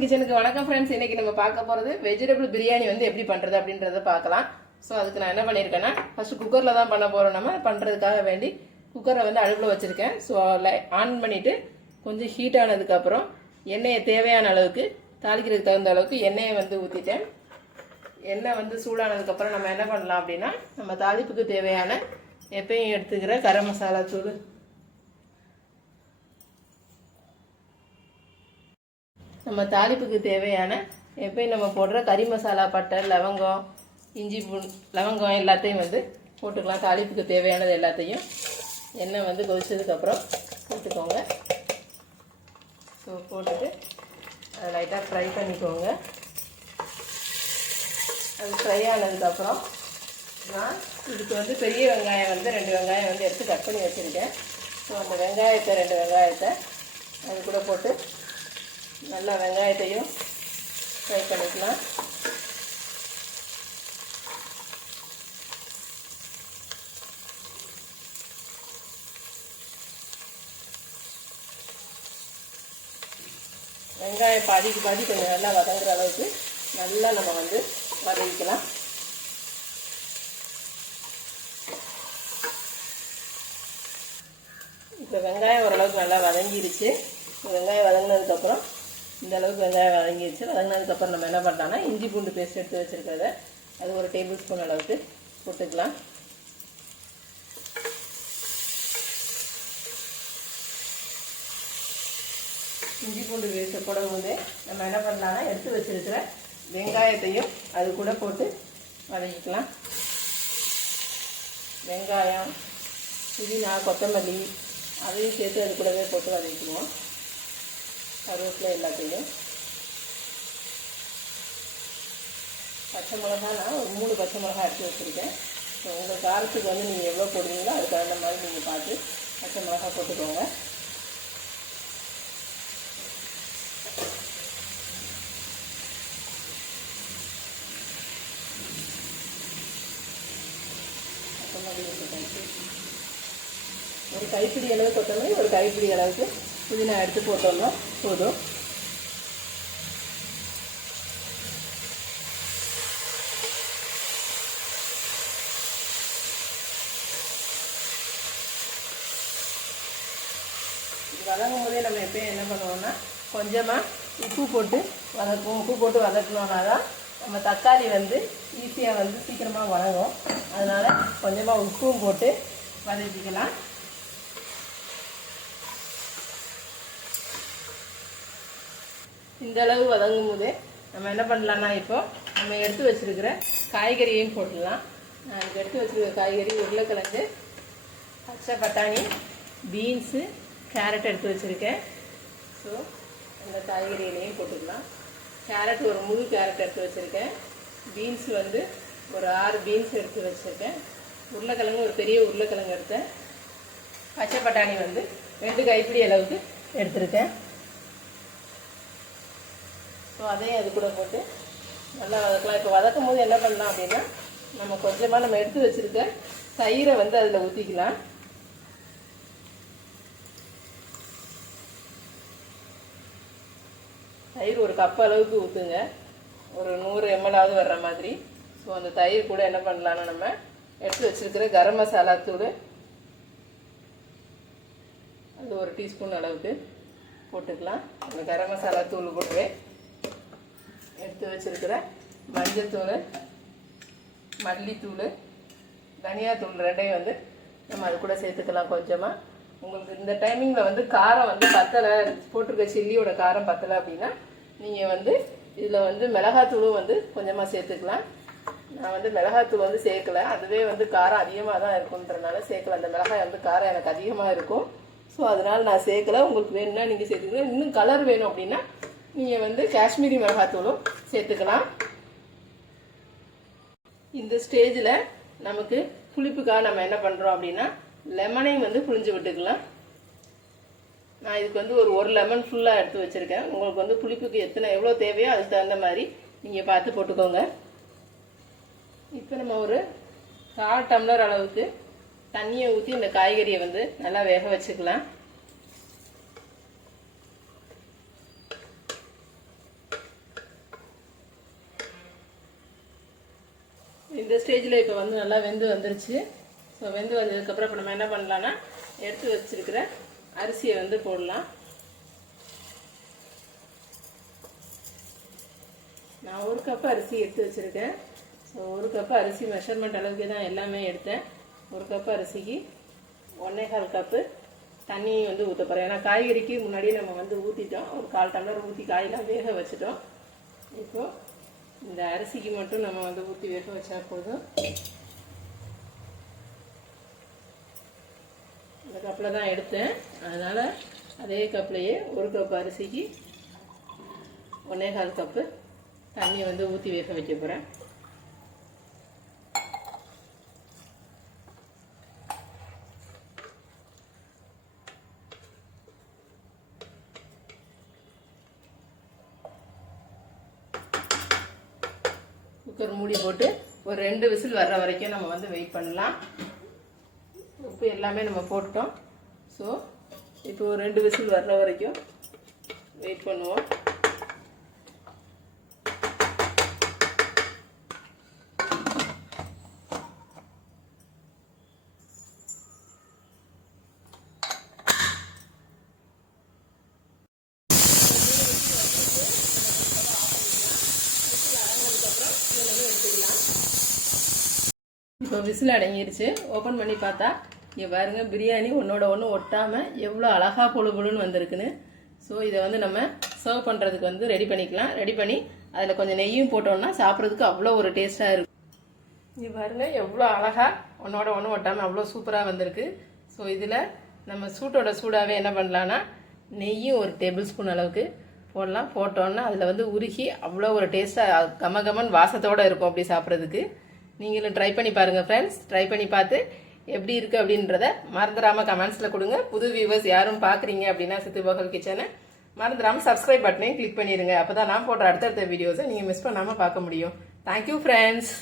கிச்சனுக்கு வணக்கம் ஃப்ரெண்ட்ஸ். இன்னைக்கு நம்ம பார்க்க போகிறது வெஜிடபிள் பிரியாணி வந்து எப்படி பண்ணுறது அப்படின்றத பார்க்கலாம். ஸோ அதுக்கு நான் என்ன பண்ணியிருக்கேன்னா, ஃபர்ஸ்ட் குக்கரில் தான் பண்ண போகிறோம். நம்ம பண்ணுறதுக்காக வேண்டி குக்கரை வந்து அடுப்பில் வச்சுருக்கேன். ஸோ ஆன் பண்ணிவிட்டு கொஞ்சம் ஹீட் ஆனதுக்கப்புறம் எண்ணெயை தேவையான அளவுக்கு தாளிக்கிறதுக்கு தகுந்த அளவுக்கு எண்ணெயை வந்து ஊற்றிட்டேன். எண்ணெய் வந்து சூடானதுக்கப்புறம் நம்ம என்ன பண்ணலாம் அப்படின்னா, நம்ம தாளிப்புக்கு தேவையான எப்பயும் எடுத்துக்கிற கரம் மசாலா தூள், நம்ம தாளிப்புக்கு தேவையான எப்பயும் நம்ம போடுற கறி மசாலா, பட்டை, லவங்கம், இஞ்சி லவங்கம் எல்லாத்தையும் வந்து போட்டுக்கலாம். தாளிப்புக்கு தேவையானது எல்லாத்தையும் எண்ணெய் வந்து கொதிச்சதுக்கப்புறம் போட்டுக்கோங்க. ஸோ போட்டுட்டு அதை லைட்டாக ஃப்ரை பண்ணிக்கோங்க. அது ஃப்ரை ஆனதுக்கப்புறம் நான் இதுக்கு வந்து பெரிய வெங்காயம் வந்து 2 வெங்காயம் வந்து எடுத்து கட் பண்ணி வச்சுருக்கேன். ஸோ அந்த வெங்காயத்தை 2 வெங்காயத்தை அது கூட போட்டு நல்லா வெங்காயத்தையும் ஃப்ரை பண்ணிக்கலாம். வெங்காயம் பாதிக்கு பாதி கொஞ்சம் நல்லா வதங்குற அளவுக்கு நல்லா நம்ம வந்து வதக்கிக்கலாம். இப்போ வெங்காயம் ஓரளவுக்கு நல்லா வதங்கிருச்சு. வெங்காயம் வதங்கினதுக்கப்புறம் இந்த அளவுக்கு வெங்காயம் வதங்கிடுச்சு. வதங்கினதுக்கப்புறம் நம்ம என்ன பண்ணலாம்னா, இஞ்சி பூண்டு பேஸ்ட் எடுத்து வச்சுருக்கிறத அது 1 டேபிள் ஸ்பூன் அளவுக்கு போட்டுக்கலாம். இஞ்சி பூண்டு பேஸ்ட்டை போடும்போது நம்ம என்ன பண்ணலாம்னா, எடுத்து வச்சுருக்கிற வெங்காயத்தையும் அது கூட போட்டு வதக்கிக்கலாம். வெங்காயம், புதினா, கொத்தமல்லி அதையும் சேர்த்து அது கூடவே போட்டு வதக்கிடுவோம். கருவேப்பிலை எல்லாத்தையும். பச்சை மிளகா நான் ஒரு 3 பச்சை மிளகா எடுத்து வச்சுருக்கேன். ஸோ உங்கள் காரத்துக்கு வந்து நீங்கள் எவ்வளோ போடுவீங்களோ அதுக்கு தகுந்த மாதிரி நீங்கள் பார்த்து பச்சை மிளகா போட்டுக்கோங்க. ஒரு கைப்பிடி அளவு கொத்தமல்லி, ஒரு கைப்பிடி அளவுக்கு புதினா எடுத்து போட்டோம்னா போதும். வதங்கும் போதே நம்ம எப்பயும் என்ன பண்ணுவோம்னா, கொஞ்சமாக உப்பு போட்டு வதக்குவோம். உப்பு போட்டு வதக்கணுன்னா தான் நம்ம தக்காளி வந்து ஈஸியாக வந்து சீக்கிரமாக வதங்கும். அதனால் கொஞ்சமாக உப்பும் போட்டு வதக்கிக்கலாம். இந்த அளவு வதங்கும் போதே நம்ம என்ன பண்ணலாம்னா, இப்போ நம்ம எடுத்து வச்சுருக்கிற காய்கறியையும் போட்டுடலாம். நான் இதுக்கு எடுத்து வச்சுருக்கிற காய்கறி உருளைக்கிழங்கு, பச்சை பட்டாணி, பீன்ஸு, கேரட் எடுத்து வச்சுருக்கேன். ஸோ அந்த காய்கறிகளையும் போட்டுக்கலாம். கேரட் ஒரு முழு கேரட் எடுத்து வச்சுருக்கேன். பீன்ஸ் வந்து ஒரு 6 பீன்ஸ் எடுத்து வச்சுருக்கேன். உருளைக்கிழங்கு ஒரு பெரிய உருளைக்கிழங்கு எடுத்தேன். பச்சை பட்டாணி வந்து 2 கைப்பிடி அளவுக்கு எடுத்துருக்கேன். ஸோ அதையும் அது கூட போட்டு நல்லா வதக்கலாம். இப்போ வதக்கும் போது என்ன பண்ணலாம் அப்படின்னா, நம்ம கொஞ்சமாக நம்ம எடுத்து வச்சுருக்க தயிரை வந்து அதில் ஊற்றிக்கலாம். தயிர் ஒரு கப் அளவுக்கு ஊற்றுங்க. ஒரு 100 ml வர்ற மாதிரி. ஸோ அந்த தயிர் கூட என்ன பண்ணலான்னா, நம்ம எடுத்து வச்சுருக்கிற கரம் மசாலா தூள் அது 1 டீஸ்பூன் அளவுக்கு போட்டுக்கலாம். அந்த கரம் மசாலா தூள் கூடவே எடுத்து வச்சுருக்கிற மஞ்சத்தூள், மல்லித்தூள், தனியாத்தூள் 2ஐயும் வந்து நம்ம அது கூட சேர்த்துக்கலாம். கொஞ்சமாக உங்களுக்கு இந்த டைமிங்கில் வந்து காரம் வந்து பத்தலை, போட்டிருக்க சில்லியோட காரம் பத்தலை அப்படின்னா நீங்கள் வந்து இதில் வந்து மிளகாத்தூளும் வந்து கொஞ்சமாக சேர்த்துக்கலாம். நான் வந்து மிளகாத்தூள் வந்து சேர்க்கலை, அதுவே வந்து காரம் அதிகமாக தான் இருக்குன்றனால சேர்க்கலை. அந்த மிளகாய் வந்து காரம் எனக்கு அதிகமாக இருக்கும். ஸோ அதனால் நான் சேர்க்கலை. உங்களுக்கு வேணும்னா நீங்கள் சேர்த்துக்கலாம். இன்னும் கலர் வேணும் அப்படின்னா நீங்கள் வந்து காஷ்மீரி மிளகாத்தூளும் சேர்த்துக்கலாம். இந்த ஸ்டேஜில் நமக்கு புளிப்புக்காக நம்ம என்ன பண்ணுறோம் அப்படின்னா, லெமனையும் வந்து புளிஞ்சு விட்டுக்கலாம். நான் இதுக்கு வந்து ஒரு லெமன் ஃபுல்லாக எடுத்து வச்சுருக்கேன். உங்களுக்கு வந்து புளிப்புக்கு எவ்வளோ தேவையோ அதுக்கு தகுந்த மாதிரி நீங்கள் பார்த்து போட்டுக்கோங்க. இப்போ நம்ம ஒரு 1/4 டம்ளர் அளவுக்கு தண்ணியை ஊற்றி இந்த காய்கறியை வந்து நல்லா வேக வச்சுக்கலாம். இந்த ஸ்டேஜில் இப்போ வந்து நல்லா வெந்து வந்துருச்சு. ஸோ வெந்து வந்ததுக்கப்புறம் இப்போ நம்ம என்ன பண்ணலான்னா எடுத்து வச்சிருக்கிற அரிசியை வந்து போடலாம். நான் 1 கப் அரிசி எடுத்து வச்சுருக்கேன். ஸோ 1 கப் அரிசி மெஷர்மெண்ட் அளவுக்கு தான் எல்லாமே எடுத்தேன். 1 கப் அரிசிக்கு 1.25 கப்பு தண்ணி வந்து ஊற்ற போகிறேன். ஏன்னா காய்கறிக்கு முன்னாடியே நம்ம வந்து ஊற்றிட்டோம். ஒரு 1/4 டம்ளர் ஊற்றி காயெல்லாம் வேக வச்சுட்டோம். இப்போது இந்த அரிசிக்கு மட்டும் நம்ம வந்து ஊற்றி வேக வச்சா போதும். இந்த கப்பில் தான் எடுத்தேன். அதனால் அதே கப்லையே 1 கப் அரிசிக்கு 1.25 கப்பு தண்ணி வந்து ஊற்றி வேக வைக்க போகிறேன். குக்கர் மூடி போட்டு ஒரு 2 விசில் வர்ற வரைக்கும் நம்ம வந்து வெயிட் பண்ணலாம். உப்பு எல்லாமே நம்ம போட்டுட்டோம். ஸோ இப்போ ஒரு 2 விசில் வர்ற வரைக்கும் வெயிட் பண்ணுவோம். இப்போ விசில் அடங்கிருச்சு. ஓப்பன் பண்ணி பார்த்தா இங்கே பாருங்க, பிரியாணி ஒன்றோட ஒன்று ஒட்டாமல் எவ்வளோ அழகாக பொழு பொழுன்னு வந்திருக்குன்னு. ஸோ இதை வந்து நம்ம சர்வ் பண்ணுறதுக்கு வந்து ரெடி பண்ணிக்கலாம். ரெடி பண்ணி அதில் கொஞ்சம் நெய்யும் போட்டோம்னா சாப்பிட்றதுக்கு அவ்வளோ ஒரு டேஸ்ட்டாக இருக்கும். இங்கே பாருங்க எவ்வளோ அழகாக ஒன்றோட ஒன்று ஒட்டாமல் அவ்வளோ சூப்பராக வந்திருக்கு. ஸோ இதில் நம்ம சூட்டோட சூடாகவே என்ன பண்ணலான்னா நெய்யும் ஒரு டேபிள் ஸ்பூன் அளவுக்கு போடலாம். போட்டோன்னா அதில் வந்து உருகி அவ்வளோ ஒரு டேஸ்ட்டாக கமகமன் வாசத்தோடு இருக்கும் அப்படி சாப்பிட்றதுக்கு. நீங்களும் ட்ரை பண்ணி பாருங்கள் ஃப்ரெண்ட்ஸ். ட்ரை பண்ணி பார்த்து எப்படி இருக்குது அப்படின்றத மறந்துடாமல் கமெண்ட்ஸில் கொடுங்க. புது வியூவர்ஸ் யாரும் பார்க்குறீங்க அப்படின்னா சித்துபகல் கிச்சனை மறந்துடாமல் சப்ஸ்கிரைப் பட்டனையும் கிளிக் பண்ணிடுங்க. அப்போ தான் நான் போடுற அடுத்தடுத்த வீடியோஸை நீங்கள் மிஸ் பண்ணாமல் பார்க்க முடியும். Thank you friends.